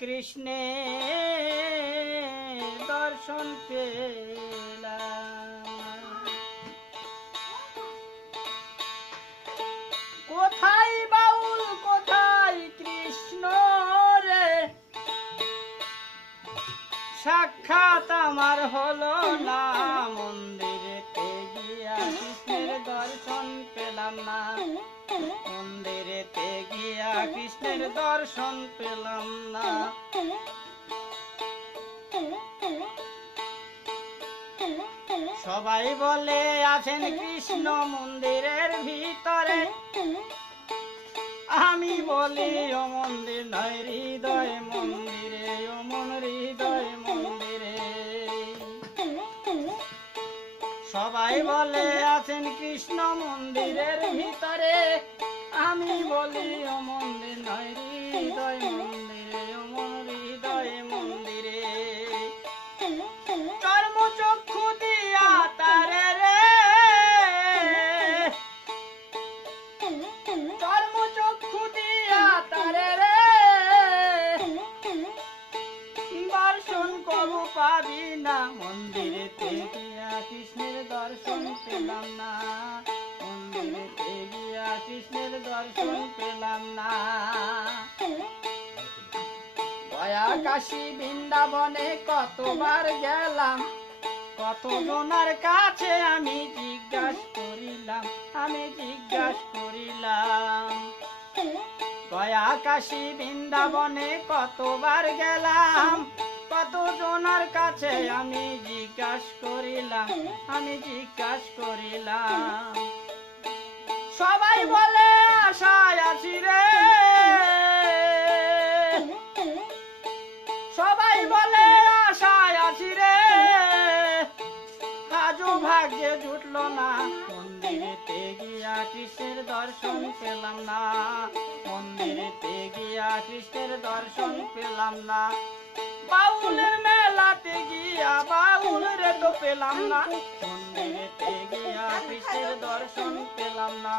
কৃষ্ণে দর্শন পেলাম। কোথায় বাউল কোথায় কৃষ্ণ রে, সাক্ষাৎ আমার হলো না, মন্দিরেতে গিয়া কৃষ্ণের দর্শন পেলাম না, মন্দিরেতে গিয়া কৃষ্ণের দর্শন পেলাম না। সবাই বলে আছেন কৃষ্ণ মন্দিরের ভিতরে, আমি বলি ও মন্দির নয় হৃদয় মন্দিরে, ও মন হৃদয় মন্দিরে। সবাই বলে আছেন কৃষ্ণ মন্দিরের ভিতরে, আমি বলি ও মন্দির নয় হৃদয় মন্দিরে, ও মন হৃদয় মন্দিরে। চর্মচক্ষু দিয়া তারে রে, চর্মচক্ষু দিয়া তারে রে, দর্শন কবু পাবি না, মন্দিরেতে গিয়া কৃষ্ণের দর্শন পেলাম না, মন্দিরেতে গিয়া কৃষ্ণের দর্শন পেলাম না। গয়া কাশী বৃন্দাবনে কতবার গেলাম, কত জনার কাছে আমি জিজ্ঞাসা করিলাম, আমি জিজ্ঞাসা করিলাম। গয়া কাশী বৃন্দাবনে কতবার গেলাম, কত জনার কাছে আমি জিজ্ঞাসা করিলাম, আমি জিজ্ঞাসা করিলাম। সবাই বলে আশায় আছি রে, সবাই বলে আশায় আছি রে, আজও ভাগ্যে জুটলো না, মন্দিরেতে গিয়া কৃষ্ণের দর্শন পেলাম না, মন্দিরেতে গিয়া কৃষ্ণের দর্শন পেলাম না। বাউলের মেলাতে গিয়া বাউল রে তো পেলাম না, মন্দিরেতে গিয়া কৃষ্ণের দর্শন পেলাম না,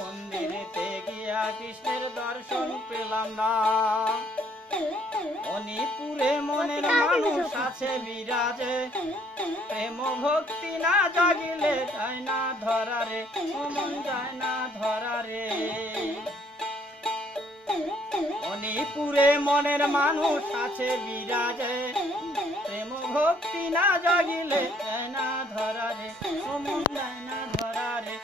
মন্দিরেতে গিয়া কৃষ্ণের দর্শন পেলাম না। মণিপুরে মনের মানুষ আছে বিরাজে, প্রেম ভক্তি না জাগিলে যায় না ধরারে, ও মন যায় না ধরারে। মণিপুরে মনের মানুষ আছে বিরাজে, প্রেম ভক্তি না জাগিলে যায় না ধরারে, ও মন যায় না ধরারে।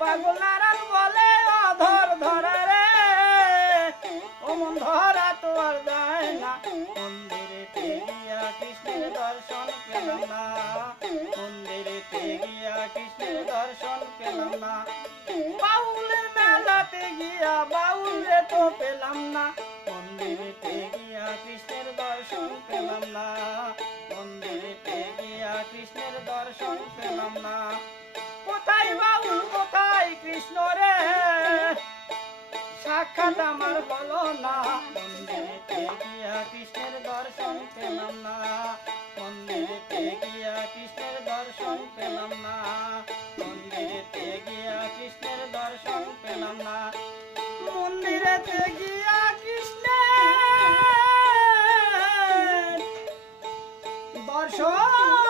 পাগল নারায়ণ বলে অধর ধরারে, ও মন ধরা তো আর যায় না, মন্দিরেতে গিয়া কৃষ্ণের দর্শন পেলাম না, মন্দিরেতে গিয়া কৃষ্ণের দর্শন পেলাম না। বাউলের মেলাতে গিয়া বাউল রে তো পেলাম না, মন্দিরেতে গিয়া কৃষ্ণের দর্শন পেলাম না, মন্দিরেতে গিয়া কৃষ্ণের দর্শন পেলাম না। কোথায় বাউল কোথায় কৃষ্ণ রে, সাক্ষাৎ আমার হলো না, মন্দিরেতে গিয়া কৃষ্ণের দর্শন পেলাম না, মন্দিরেতে গিয়া কৃষ্ণের দর্শন পেলাম না, মন্দিরেতে গিয়া কৃষ্ণের দর্শন পেলাম না, মন্দিরেতে গিয়া কৃষ্ণের দর্শন